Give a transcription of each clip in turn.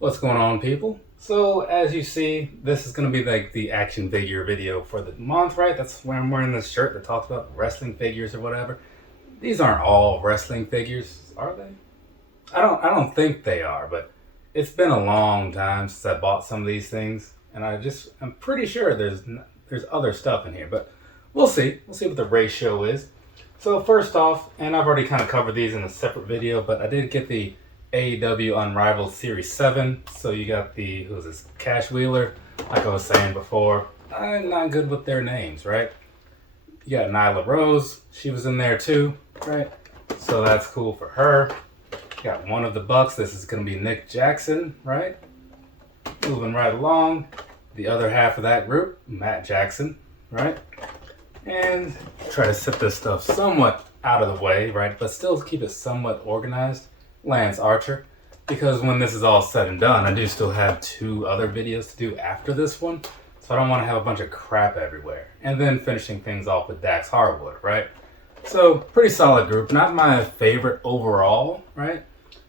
What's going on, people? So, as you see, this is going to be like the action figure video for the month, right? That's why I'm wearing this shirt that talks about wrestling figures or whatever. These aren't all wrestling figures, are they? I don't think they are, but it's been a long time since I bought some of these things, and I'm pretty sure there's other stuff in here, but we'll see. We'll see what the ratio is. So first off, and I've already kind of covered these in a separate video, but I did get the AEW Unrivaled Series 7. So you got the, who's this, Cash Wheeler, like I was saying before. I'm not good with their names, right? You got Nyla Rose, she was in there too, right? So that's cool for her. You got one of the Bucks, this is going to be Nick Jackson, right? Moving right along. The other half of that group, Matt Jackson, right? And try to set this stuff somewhat out of the way, right? But still keep it somewhat organized. Lance Archer, because when this is all said and done, I do still have 2 other videos to do after this one, so I don't want to have a bunch of crap everywhere. And then finishing things off with Dax Harwood, right? So pretty solid group, not my favorite overall, right?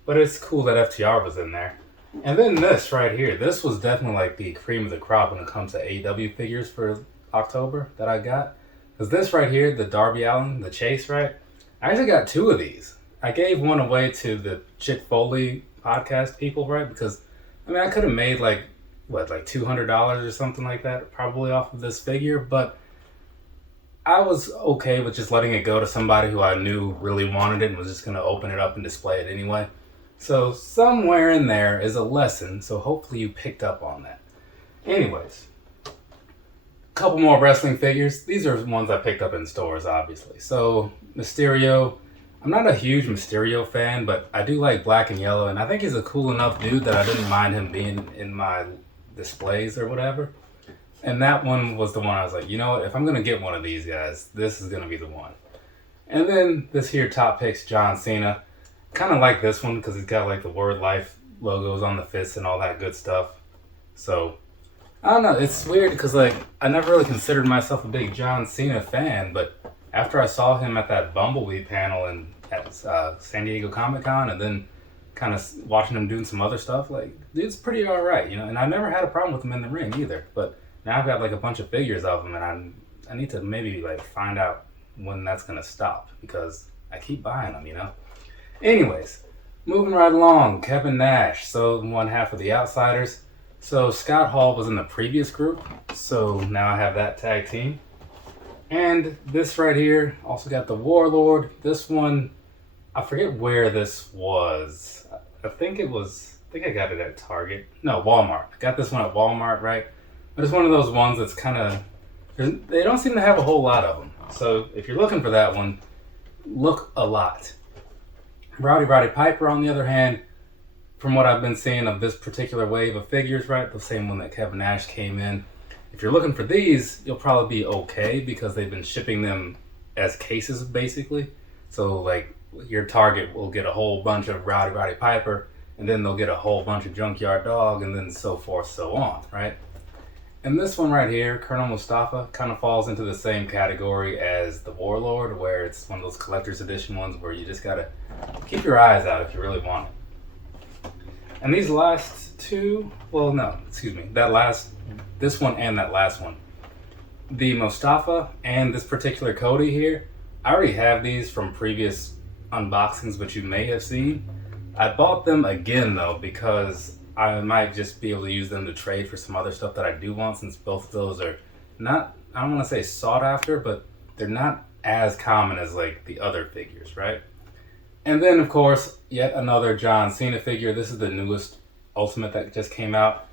But it's cool that FTR was in there. And then this right here, this was definitely like the cream of the crop when it comes to AEW figures for October that I got. Because this right here, the Darby Allin, the Chase, right? I actually got 2 of these. I gave one away to the Chick Foley podcast people, right? Because, I mean, I could have made like $200 or something like that, probably off of this figure, but I was okay with just letting it go to somebody who I knew really wanted it and was just going to open it up and display it anyway. So somewhere in there is a lesson, so hopefully you picked up on that. Anyways, a couple more wrestling figures. These are ones I picked up in stores, obviously. So, Mysterio. I'm not a huge Mysterio fan, but I do like black and yellow, and I think he's a cool enough dude that I didn't mind him being in my displays or whatever. And that one was the one I was like, you know what, if I'm going to get one of these guys, this is going to be the one. And then this here top picks John Cena. Kind of like this one because he's got like the Word Life logos on the fists and all that good stuff. So, I don't know, it's weird because like I never really considered myself a big John Cena fan, but after I saw him at that Bumblebee panel at San Diego Comic-Con and then kind of watching him doing some other stuff, like, dude's pretty alright, you know, and I never had a problem with him in the ring either, but now I've got like a bunch of figures of him and I need to maybe like find out when that's going to stop because I keep buying them, you know. Anyways, moving right along, Kevin Nash, so one half of the Outsiders. So Scott Hall was in the previous group, so now I have that tag team. And this right here, also got the Warlord. This one, I forget where this was. I think I got it at Target. No, Walmart. I got this one at Walmart, right? But it's one of those ones that's kind of, they don't seem to have a whole lot of them. So if you're looking for that one, look a lot. Roddy Piper, on the other hand, from what I've been seeing of this particular wave of figures, right? The same one that Kevin Nash came in. If you're looking for these, you'll probably be okay because they've been shipping them as cases, basically. So, like, your Target will get a whole bunch of Roddy Piper, and then they'll get a whole bunch of Junkyard Dog, and then so forth, so on, right? And this one right here, Colonel Mustafa, kind of falls into the same category as the Warlord, where it's one of those collector's edition ones where you just gotta keep your eyes out if you really want it. And these last 2, well, no, excuse me, this one and that last one. The Mustafa and this particular Cody here, I already have these from previous unboxings, which you may have seen. I bought them again though because I might just be able to use them to trade for some other stuff that I do want, since both of those are not, I don't want to say sought after, but they're not as common as like the other figures, right? And then of course, yet another John Cena figure. This is the newest Ultimate that just came out.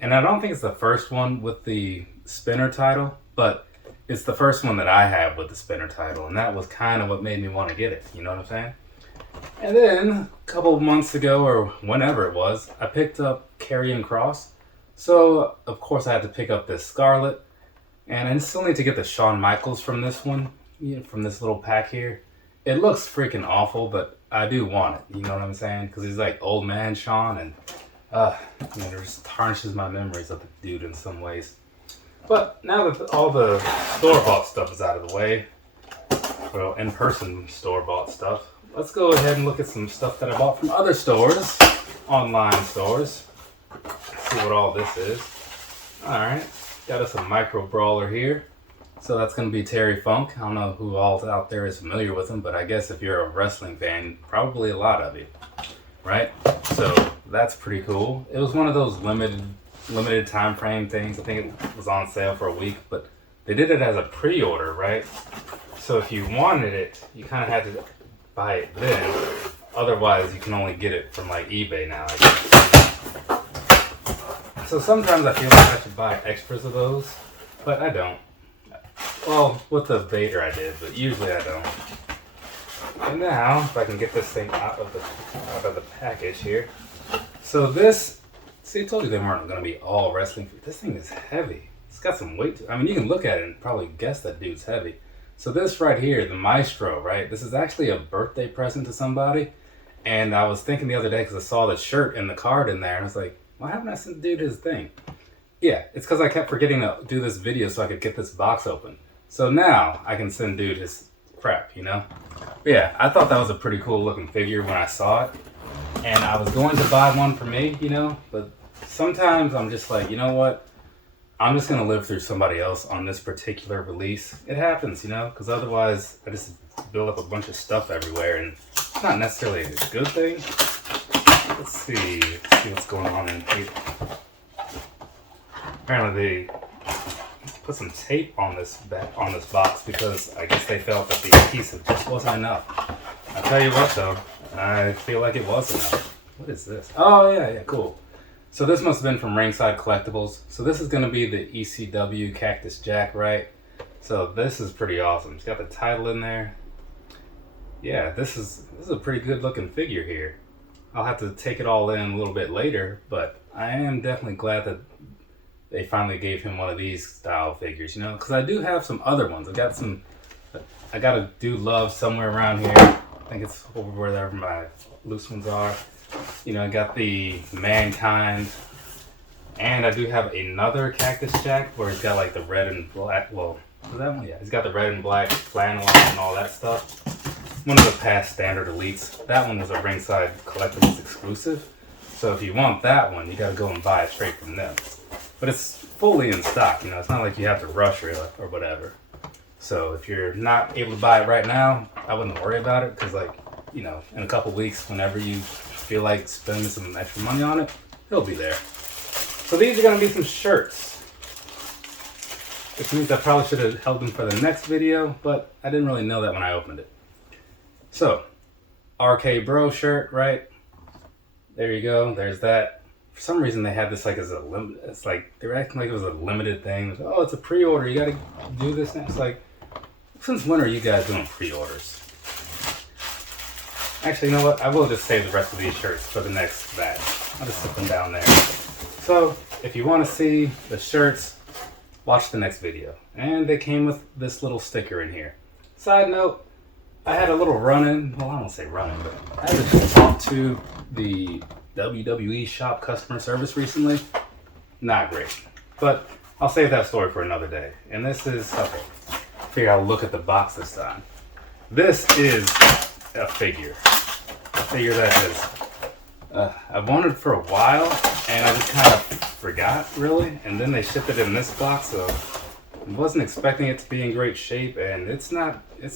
And I don't think it's the first one with the spinner title, but it's the first one that I have with the spinner title, and that was kind of what made me want to get it, you know what I'm saying? And then, a couple of months ago, or whenever it was, I picked up Karrion Kross. So, of course, I had to pick up this Scarlet, and I still need to get the Shawn Michaels from this one, from this little pack here. It looks freaking awful, but I do want it, you know what I'm saying? Because he's like old man Shawn, and it just tarnishes my memories of the dude in some ways. But now that all the store-bought stuff is out of the way, well, in-person store-bought stuff, let's go ahead and look at some stuff that I bought from other stores, online stores. see what all this is. Alright, got us a micro brawler here. So that's going to be Terry Funk. I don't know who all out there is familiar with him, but I guess if you're a wrestling fan, probably a lot of you, right? So that's pretty cool. It was one of those limited time frame things. I think it was on sale for a week, but they did it as a pre-order, right? So if you wanted it, you kind of had to buy it then. Otherwise, you can only get it from like eBay now, I guess. So sometimes I feel like I should buy extras of those, but I don't. Well, with the Vader I did, but usually I don't. And now, if I can get this thing out of the package here. So this, see, I told you they weren't going to be all wrestling. This thing is heavy. It's got some weight to it. I mean, you can look at it and probably guess that dude's heavy. So this right here, the Maestro, right? This is actually a birthday present to somebody. And I was thinking the other day, because I saw the shirt and the card in there, and I was like, why haven't I sent the dude his thing? Yeah, it's because I kept forgetting to do this video so I could get this box open. So now I can send dude his crap, you know? But yeah, I thought that was a pretty cool looking figure when I saw it. And I was going to buy one for me, you know? But sometimes I'm just like, you know what? I'm just going to live through somebody else on this particular release. It happens, you know? Because otherwise I just build up a bunch of stuff everywhere, and it's not necessarily a good thing. Let's see what's going on in here. Apparently they put some tape on this box because I guess they felt that the adhesive just wasn't enough. I'll tell you what though, I feel like it was enough. What is this? Oh yeah, cool. So this must have been from Ringside Collectibles. So this is going to be the ECW Cactus Jack, right? So this is pretty awesome. It's got the title in there. Yeah, this is a pretty good looking figure here. I'll have to take it all in a little bit later, but I am definitely glad that they finally gave him one of these style figures, you know, because I do have some other ones. I got a Dude Love somewhere around here. I think it's over wherever my loose ones are. You know, I got the Mankind, and I do have another Cactus Jack where he's got like the red and black, well, was that one? Yeah, he's got the red and black flannel and all that stuff. One of the past standard elites. That one was a Ringside Collectibles exclusive. So if you want that one, you gotta go and buy it straight from them. But it's fully in stock, you know, it's not like you have to rush or whatever. So if you're not able to buy it right now, I wouldn't worry about it, because like, you know, in a couple weeks, whenever you feel like spending some extra money on it, it'll be there. So these are gonna be some shirts, which means I probably should have held them for the next video, but I didn't really know that when I opened it. So, RK Bro shirt, right? There you go, there's that. For some reason they had this like as a limit. It's like they were acting like it was a limited thing. Oh, it's a pre-order. You gotta do this now. It's like, since when are you guys doing pre-orders? Actually, you know what? I will just save the rest of these shirts for the next batch. I'll just put them down there. So, if you want to see the shirts, watch the next video. And they came with this little sticker in here. Side note, I had a little run-in. Well, I don't say run-in, but I had to talk to the WWE shop customer service recently. Not great, but I'll save that story for another day. And this is, okay, figure I'll look at the box this time. This is a figure that is I've wanted for a while, and I just kind of forgot really, and then they shipped it in this box, so I wasn't expecting it to be in great shape, and it's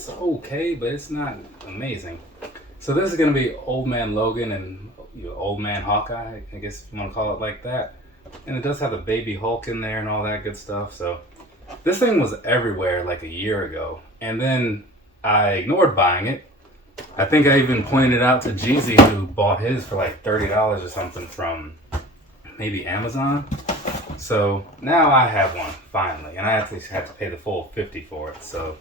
okay, but it's not amazing. So this is going to be Old Man Logan and Old Man Hawkeye, I guess if you want to call it like that. And it does have the baby Hulk in there and all that good stuff. So this thing was everywhere like a year ago, and then I ignored buying it. I think I even pointed it out to Jeezy, who bought his for like $30 or something from maybe Amazon. So now I have one finally, and I actually had to pay the full $50 for it. So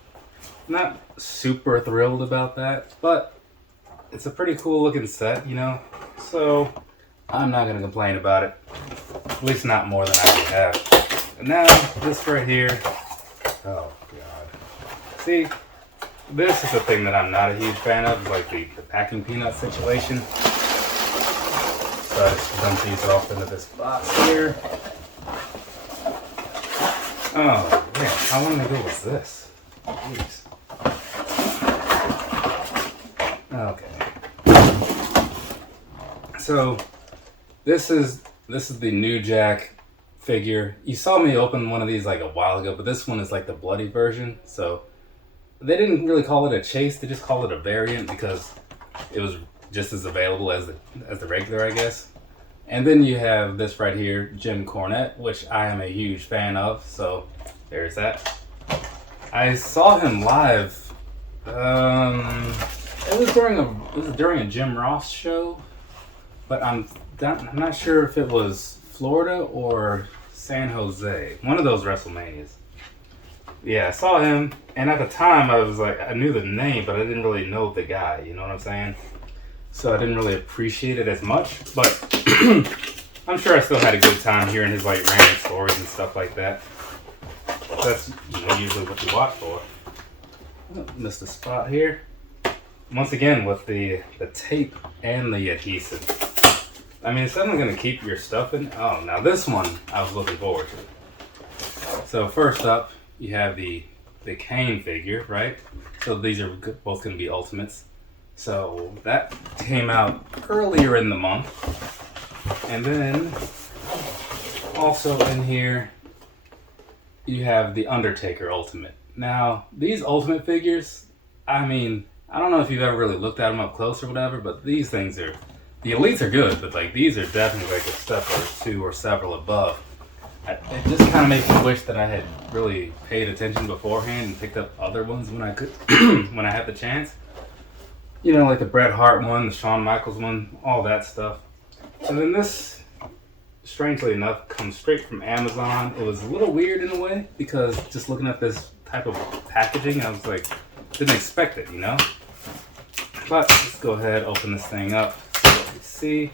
I'm not super thrilled about that, but it's a pretty cool looking set, you know, so I'm not going to complain about it, at least not more than I could have. And now, this right here, oh god, see, this is the thing that I'm not a huge fan of, like the packing peanut situation. So I just dump these off into this box here. Oh man, how long ago was this? Jeez. Okay. So this is This is the New Jack figure. You saw me open one of these like a while ago, but this one is like the bloody version. So they didn't really call it a chase, they just called it a variant because it was just as available as the regular, I guess. And then you have this right here, Jim Cornette, which I am a huge fan of, so there's that. I saw him live. It was during a Jim Ross show, but I'm not sure if it was Florida or San Jose, one of those WrestleManias. Yeah, I saw him, and at the time I was like, I knew the name, but I didn't really know the guy. You know what I'm saying? So I didn't really appreciate it as much, but I'm sure I still had a good time hearing his like random stories and stuff like that. That's usually what you watch for. Missed a spot here. Once again with the tape and the adhesive. I mean, it's definitely going to keep your stuff in. Oh, now this one I was looking forward to. So first up, you have the Kane figure, right? So these are both going to be Ultimates. So that came out earlier in the month. And then also in here, you have the Undertaker Ultimate. Now, these Ultimate figures, I mean, I don't know if you've ever really looked at them up close or whatever, but these things are, the Elites are good, but like these are definitely like a step or two or several above. It just kind of makes me wish that I had really paid attention beforehand and picked up other ones when I could, when I had the chance. You know, like the Bret Hart one, the Shawn Michaels one, all that stuff. And then this, strangely enough, comes straight from Amazon. It was a little weird in a way because just looking at this type of packaging, I was like, didn't expect it, you know? But let's go ahead, open this thing up, see what we see.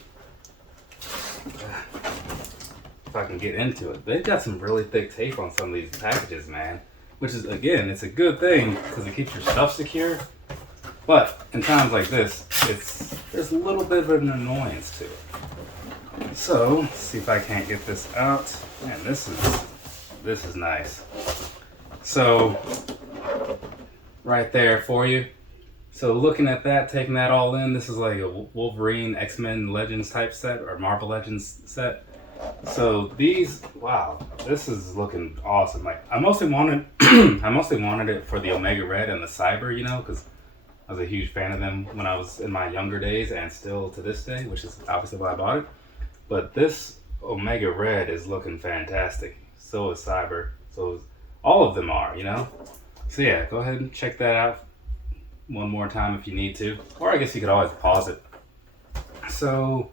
If I can get into it. They've got some really thick tape on some of these packages, man. Which is, again, it's a good thing because it keeps your stuff secure. But in times like this, there's a little bit of an annoyance to it. So, let's see if I can't get this out. Man, this is nice. So, right there for you. So looking at that, taking that all in, this is like a Wolverine X-Men Legends type set or Marvel Legends set. So these, wow, this is looking awesome. Like I mostly wanted it for the Omega Red and the Cyber, you know, because I was a huge fan of them when I was in my younger days and still to this day, which is obviously why I bought it. But this Omega Red is looking fantastic. So is Cyber. So all of them are, you know. So yeah, go ahead and check that out one more time if you need to. Or I guess you could always pause it. So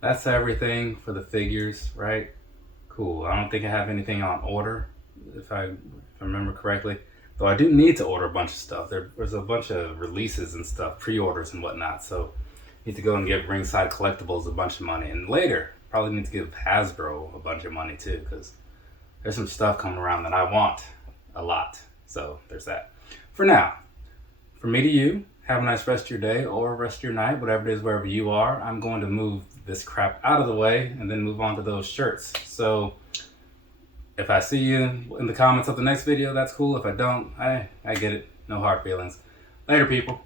that's everything for the figures, right? Cool. I don't think I have anything on order, if I remember correctly. Though I do need to order a bunch of stuff. There's a bunch of releases and stuff, pre-orders and whatnot. So I need to go and give Ringside Collectibles a bunch of money. And later, probably need to give Hasbro a bunch of money too, because there's some stuff coming around that I want a lot. So there's that. For now, from me to you, have a nice rest of your day or rest of your night, whatever it is, wherever you are. I'm going to move this crap out of the way and then move on to those shirts. So if I see you in the comments of the next video, that's cool. If I don't, I get it. No hard feelings. Later, people.